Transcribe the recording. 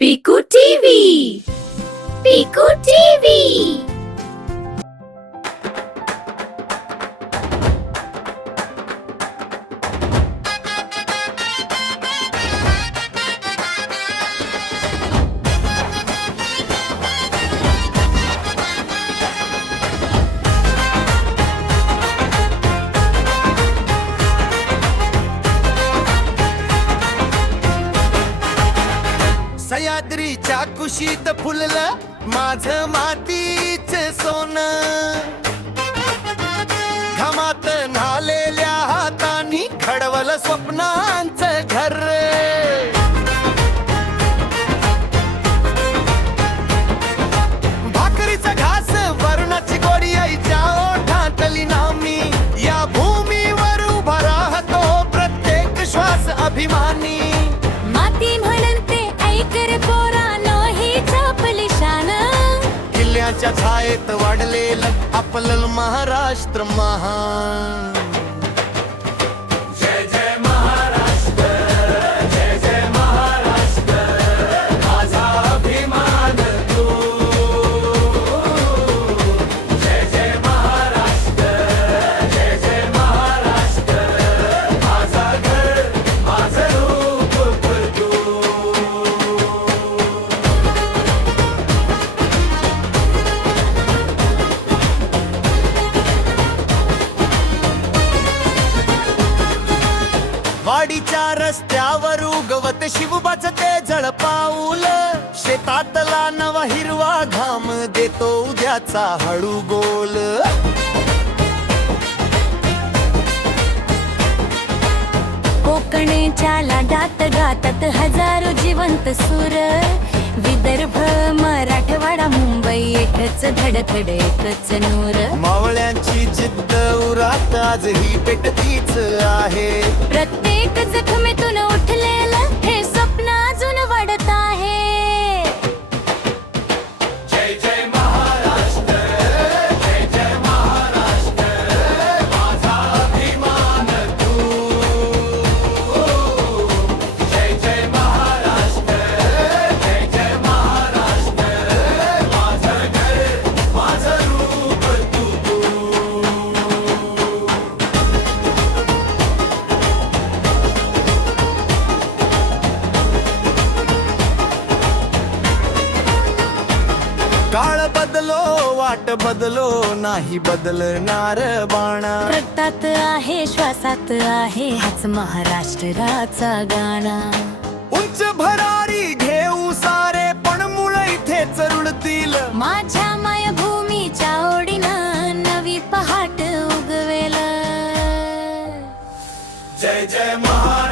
पिकू TV, पिकू TV. सह्याद्रीच्या कुशीत फुललं माझं मातीच सोनं, घमात न्हालेल्या हातांनी घडवलं स्वप्नांचं घर। भाकरीचा घास वरणाची गोडी आईच्या ओठातली नामी, या भूमीवर उभा राहतो प्रत्येक श्वास अभिमानी। माती म्हणते ऐकर पोरानो ही आपली शान, किल्ल्याच्या छायेत वाढलेलं आपलं महाराष्ट्र महान। जय जय महाराष्ट्र, जय जय महाराष्ट्र, माझा अभिमान तू। जय जय महाराष्ट्र, जय जय महाराष्ट्र, माझा घर माझं रूप तू। वाडीच्या रस्त्यावर उगवत शिवबाच ते झळपाऊल, शेतातला नवा हिरवा घाम देतो उद्याचा हळू बोल। कोकणच्या लाडात गातात हजारो जिवंत सूर, विदर्भ मराठवाडा मुंबई एकच धडधड एकच नूर। मावळ्यांची जिद्द उरात आज ही पेटतीच आहे, प्रत्येक जखमेतून उठलेलं हे स्वप्न अजून वाढत आहे। जय जय महाराष्ट्र, जय जय महाराष्ट्र, माझा अभिमान तू। जय जय महाराष्ट्र, जय जय महाराष्ट्र, माझं घर माझं रूप तू। काळ बदलो वाट बदलो नाही बदलणार बाणा, रक्तात आहे श्वासात आहे हाच महाराष्ट्राचा गाणा। उंच भरारी घेऊ सारे पण मुळ इथेच रुळतील, माझ्या मायभूमीच्या ओढीनं नवी पहाट उगवेल। जय जय महाराष्ट्र।